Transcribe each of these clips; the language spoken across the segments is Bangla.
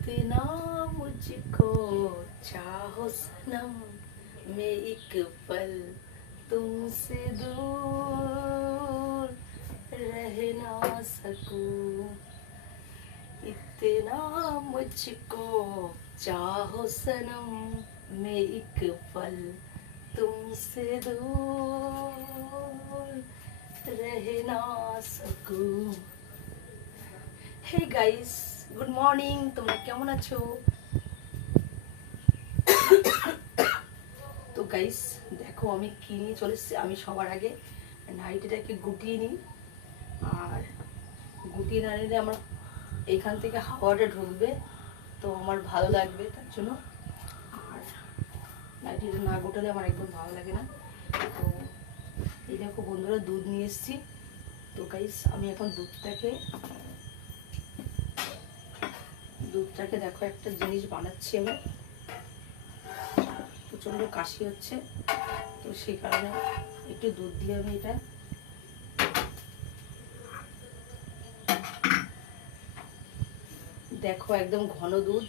इतना मुझको चाहो सनम, मैं एक पल तुमसे दूर रह ना सकूं। इतना मुझको चाहो सनम, मैं एक पल तुमसे दूर रह ना सकूं। Hey guys, good morning. তোমরা কেমন আছো? তো গাইস দেখো আমি কি নিয়ে চলে এসেছি। আমি সবার আগে নাইটিটাকে গুটিয়ে নিই, আর গুটিয়ে না নিলে আমার এখান থেকে হাওয়াটা ঢুকবে, তো আমার ভালো লাগবে তার জন্য। আর নাইটিটা না গোটালে আমার একদম ভালো লাগে না। তো এই দেখো বন্ধুরা, দুধ নিয়ে এসেছি। তো গাইস আমি এখন দুধটাকে দেখো একটা জিনিস বানাচ্ছি। আমি প্রচন্ড কাশি হচ্ছে, তো সেই কারণে একটু দুধ দিয়ে আমি এটা দেখো একদম ঘন দুধ।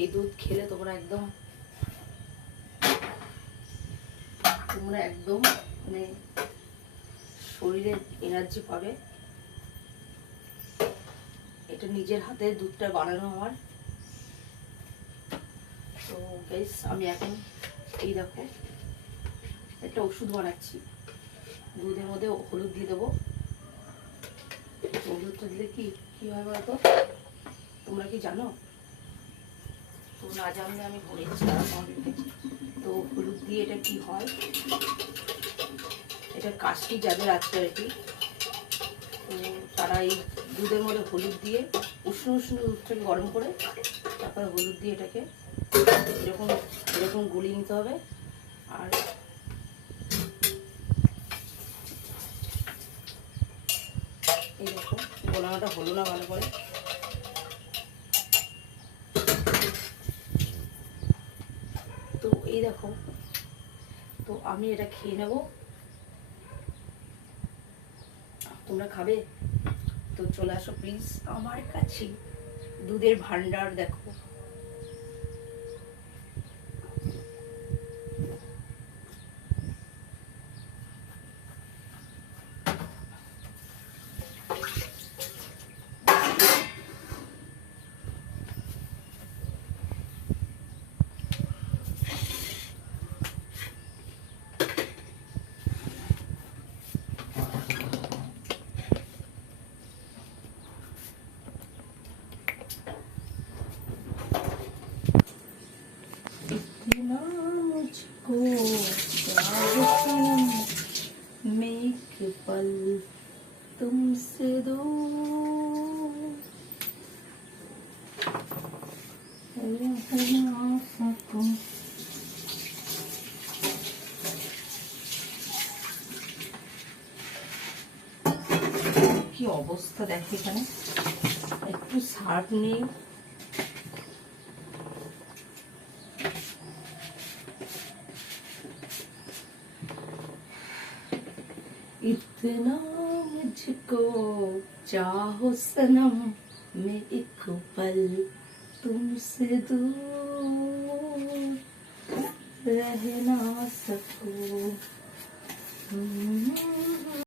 এই দুধ খেলে তোমরা একদম মানে শরীরে এনার্জি পাবে। এটা নিজের হাতে দুধটা বানানো আমার। তো গাইস আমি এখন এই দেখো একটা ওষুধ বানাচ্ছি। দুধের মধ্যে হলুদ দিয়ে দেবো। হলুদটা দিলে কি কি হয় বলতো, তোমরা কি জানো? তো না জানলে আমি বলে দিচ্ছি। তো হলুদ দিয়ে এটা কি হয়, এটা কাশি যাদের আছে আর কি, তো তারা এই দুধের মধ্যে হলুদ দিয়ে উষ্ণ উষ্ণ দুধটাকে গরম করে তারপরে হলুদ দিয়ে এটাকে এরকম এরকম গুলিয়ে নিতে হবে। আর এই দেখো গোলানোটা হলো না ভালো করে। তো এই দেখো, তো আমি এটা খেয়ে নেব। তোমরা খাবে? তো চলে আসো প্লিজ আমার কাছে। দুধের ভান্ডার দেখো। मुझको मैं एक पल तुमसे दूर रह ना सकूं। কি অবস্থা দেখো, এখানে একটু সার্ফ নেই। इतना मुझको चाहो सनम, मैं एक पल तुमसे दूर रह ना सकूं।